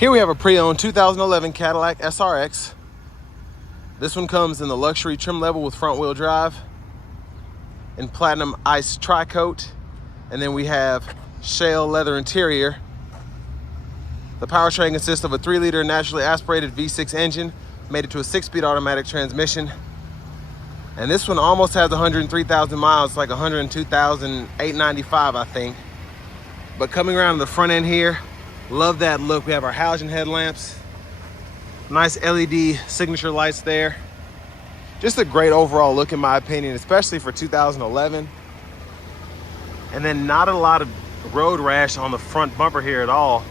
Here we have a pre-owned 2011 Cadillac SRX. This one comes in the luxury trim level with front wheel drive in platinum ice tri-coat. And then we have shale leather interior. The powertrain consists of a 3-liter naturally aspirated V6 engine, made it to a 6-speed automatic transmission. And this one almost has 103,000 miles, like 102,895, I think. But coming around to the front end here, love that look. We have our halogen headlamps, nice LED signature lights there. Just a great overall look in my opinion, especially for 2011. And then not a lot of road rash on the front bumper here at all.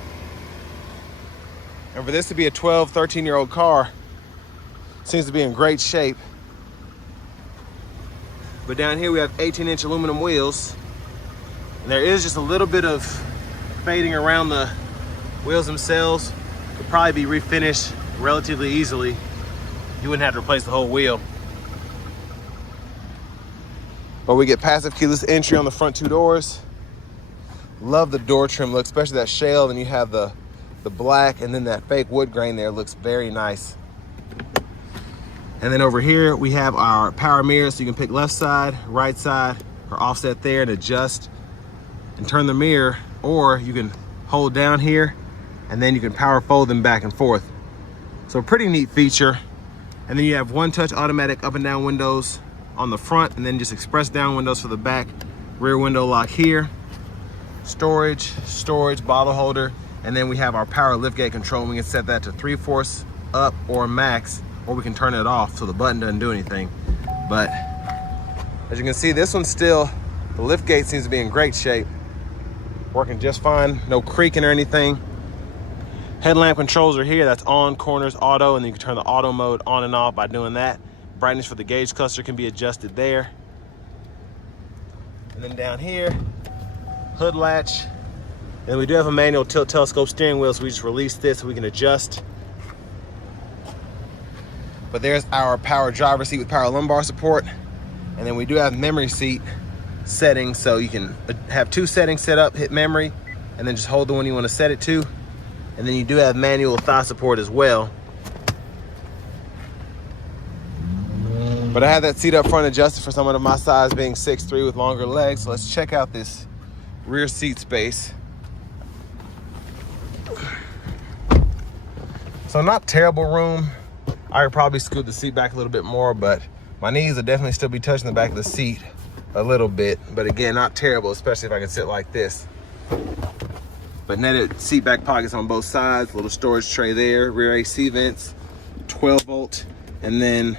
And for this to be a 12, 13-year-old car, seems to be in great shape. But down here we have 18-inch aluminum wheels. And there is just a little bit of fading around the wheels themselves. Could probably be refinished relatively easily. You wouldn't have to replace the whole wheel. But we get passive keyless entry on the front 2 doors. Love the door trim look, especially that shale. And you have the black and then that fake wood grain there looks very nice. And then over here we have our power mirrors, so you can pick left side, right side, or offset there and adjust and turn the mirror, or you can hold down here and then you can power fold them back and forth. So a pretty neat feature. And then you have one-touch automatic up and down windows on the front, and then just express down windows for the back. Rear window lock here. Storage, bottle holder. And then we have our power liftgate control. We can set that to 3/4 up or max, or we can turn it off so the button doesn't do anything. But as you can see, this one's still, the liftgate seems to be in great shape. Working just fine, no creaking or anything. Headlamp controls are here, that's on, corners, auto, and then you can turn the auto mode on and off by doing that. Brightness for the gauge cluster can be adjusted there. And then down here, hood latch. And we do have a manual tilt telescope steering wheel, so we just release this so we can adjust. But there's our power driver seat with power lumbar support. And then we do have memory seat settings, so you can have 2 settings set up, hit memory, and then just hold the one you want to set it to. And then you do have manual thigh support as well. But I have that seat up front adjusted for someone of my size, being 6'3" with longer legs. So let's check out this rear seat space. So not terrible room. I could probably scoot the seat back a little bit more, but my knees will definitely still be touching the back of the seat a little bit. But again, not terrible, especially if I can sit like this. But netted seat back pockets on both sides, little storage tray there, rear AC vents, 12 volt, and then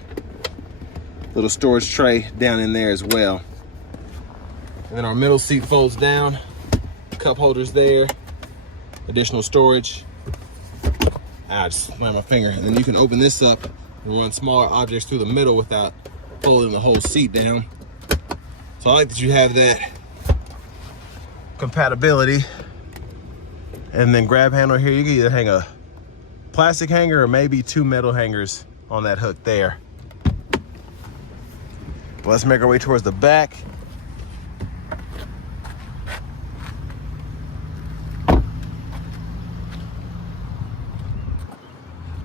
little storage tray down in there as well. And then our middle seat folds down, cup holders there, additional storage. I just slammed my finger. And then you can open this up and run smaller objects through the middle without folding the whole seat down. So I like that you have that compatibility. And then grab handle here, you can either hang a plastic hanger or maybe 2 metal hangers on that hook there. But let's make our way towards the back.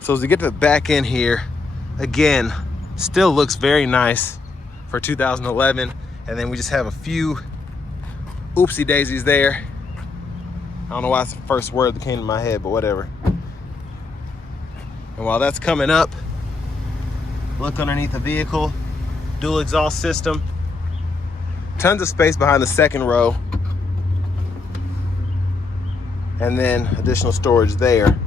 So as we get to the back end here, again, still looks very nice for 2011. And then we just have a few oopsie daisies there. I don't know why it's the first word that came to my head, but whatever. And while that's coming up, look underneath the vehicle, dual exhaust system, tons of space behind the second row, and then additional storage there.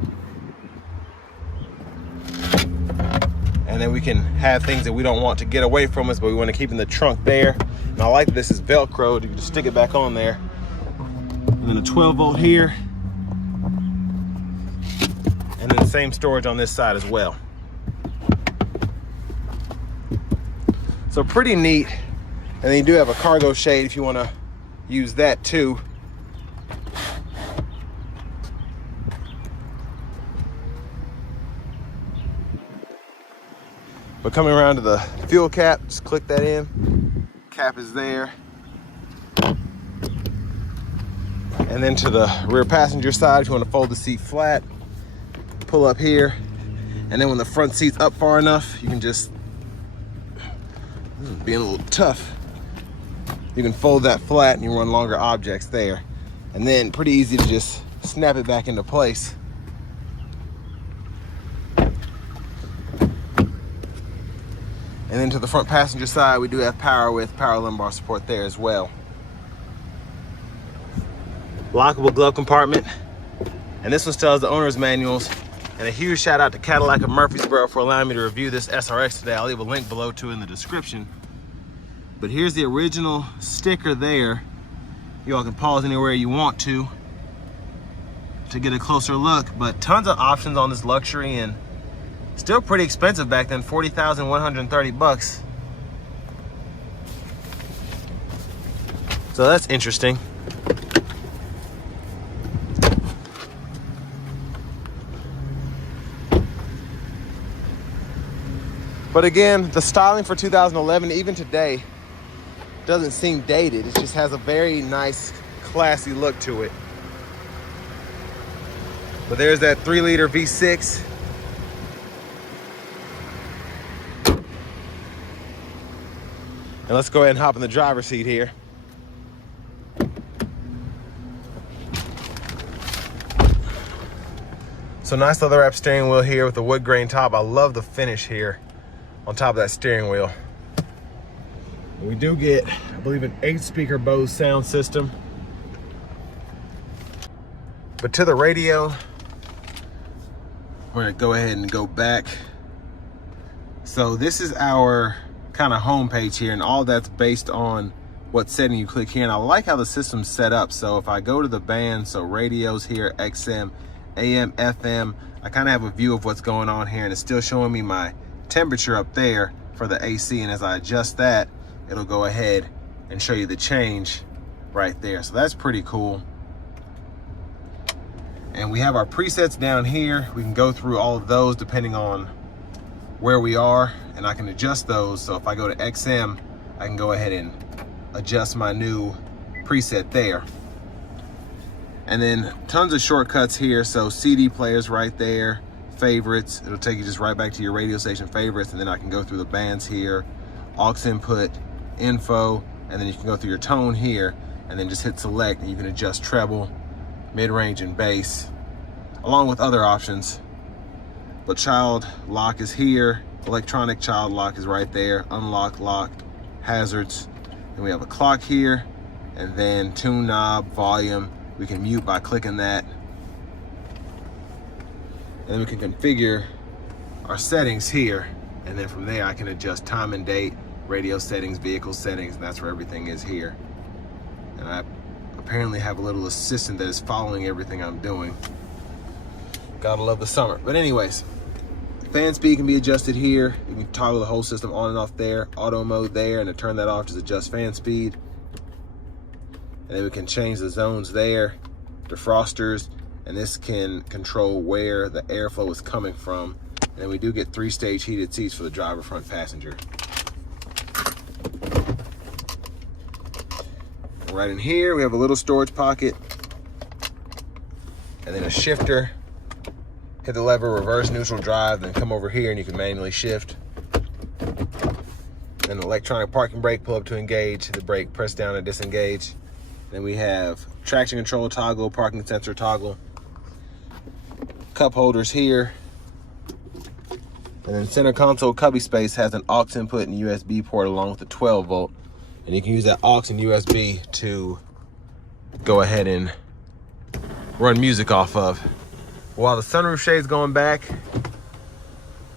And then we can have things that we don't want to get away from us, but we want to keep in the trunk there. And I like this is Velcro, you can just stick it back on there. And then a 12 volt here. And then same storage on this side as well. So pretty neat. And then you do have a cargo shade if you want to use that too. But coming around to the fuel cap, just click that in. Cap is there. And then to the rear passenger side, if you want to fold the seat flat, pull up here, and then when the front seat's up far enough, you can just, this is being a little tough, you can fold that flat and you run longer objects there. And then pretty easy to just snap it back into place. And then to the front passenger side, we do have power with power lumbar support there as well. Lockable glove compartment. And this one still has the owner's manuals. And a huge shout out to Cadillac of Murfreesboro for allowing me to review this SRX today. I'll leave a link below too in the description. But here's the original sticker there. You all can pause anywhere you want to get a closer look. But tons of options on this luxury, and still pretty expensive back then, $40,130. So that's interesting. But again, the styling for 2011, even today, doesn't seem dated. It just has a very nice, classy look to it. But there's that 3-liter V6. And let's go ahead and hop in the driver's seat here. So nice leather wrap steering wheel here with the wood grain top. I love the finish here on top of that steering wheel. We do get, I believe, an 8-speaker Bose sound system. But to the radio, we're gonna go ahead and go back. So this is our kind of home page here, and all that's based on what setting you click here. And I like how the system's set up. So if I go to the band, so radios here, XM, AM, FM, I kind of have a view of what's going on here, and it's still showing me my temperature up there for the AC. And as I adjust that, it'll go ahead and show you the change right there. So that's pretty cool. And we have our presets down here. We can go through all of those depending on where we are, and I can adjust those. So if I go to XM, I can go ahead and adjust my new preset there. And then tons of shortcuts here. So CD players right there, favorites. It'll take you just right back to your radio station favorites. And then I can go through the bands here, aux input, info, and then you can go through your tone here and then just hit select, and you can adjust treble, mid-range, and bass, along with other options. But child lock is here, electronic child lock is right there, unlock, lock, hazards. Then we have a clock here, and then tune knob, volume. We can mute by clicking that. And then we can configure our settings here, and then from there I can adjust time and date, radio settings, vehicle settings, and that's where everything is here. And I apparently have a little assistant that is following everything I'm doing. Gotta love the summer. But anyways, fan speed can be adjusted here. You can toggle the whole system on and off there, auto mode there, and to turn that off, just adjust fan speed. And then we can change the zones there, defrosters, and this can control where the airflow is coming from. And then we do get 3-stage heated seats for the driver, front passenger. Right in here, we have a little storage pocket, and then a shifter. Hit the lever, reverse, neutral, drive, then come over here and you can manually shift. Then electronic parking brake, pull up to engage, hit the brake, press down to disengage. Then we have traction control toggle, parking sensor toggle, cup holders here. And then center console cubby space has an aux input and USB port along with the 12 volt. And you can use that aux and USB to go ahead and run music off of. While the sunroof shade's going back,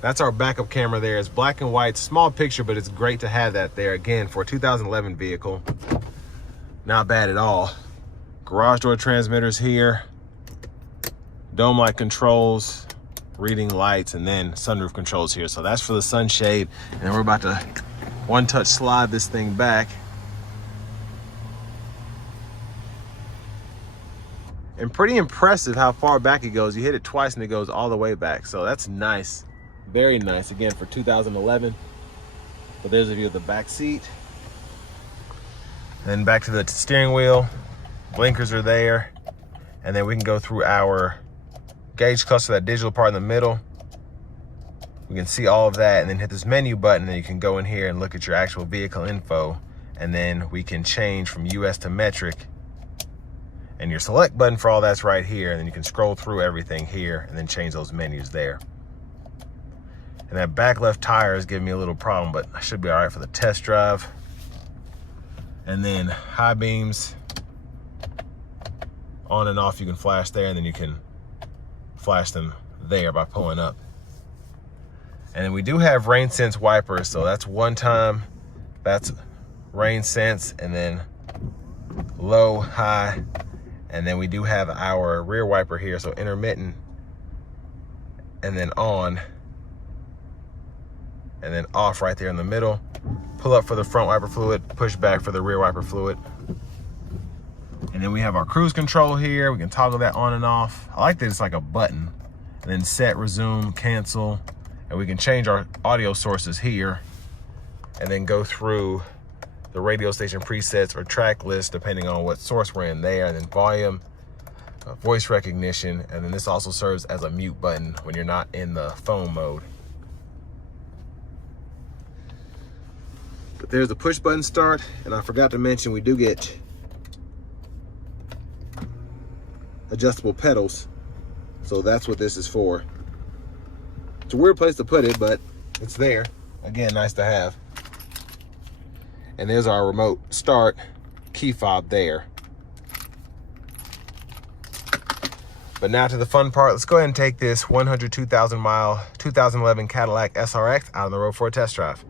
that's our backup camera there. It's black and white, small picture, but it's great to have that there. Again, for a 2011 vehicle, not bad at all. Garage door transmitters here, dome light controls, reading lights, and then sunroof controls here. So that's for the sunshade. And then we're about to one touch slide this thing back. And pretty impressive how far back it goes. You hit it twice and it goes all the way back. So that's nice, very nice, again, for 2011. But there's a view of the back seat. Then back to the steering wheel, blinkers are there. And then we can go through our gauge cluster, that digital part in the middle. We can see all of that, and then hit this menu button, and you can go in here and look at your actual vehicle info, and then we can change from US to metric, and your select button for all that's right here, and then you can scroll through everything here and then change those menus there. And that back left tire is giving me a little problem, but I should be all right for the test drive. And then high beams, on and off, you can flash there, and then you can flash them there by pulling up. And then we do have rain sense wipers, so that's one time, that's rain sense, and then low, high, and then we do have our rear wiper here, so intermittent, and then on, and then off right there in the middle. Pull up for the front wiper fluid, push back for the rear wiper fluid. And then we have our cruise control here. We can toggle that on and off. I like that it's like a button. And then set, resume, cancel. And we can change our audio sources here and then go through the radio station presets or track list depending on what source we're in there, and then volume, voice recognition, and then this also serves as a mute button when you're not in the phone mode. But there's the push button start, and I forgot to mention we do get adjustable pedals, so that's what this is for. It's a weird place to put it, but it's there. Again, nice to have. And there's our remote start key fob there. But now to the fun part. Let's go ahead and take this 102,000 mile 2011 Cadillac SRX out on the road for a test drive.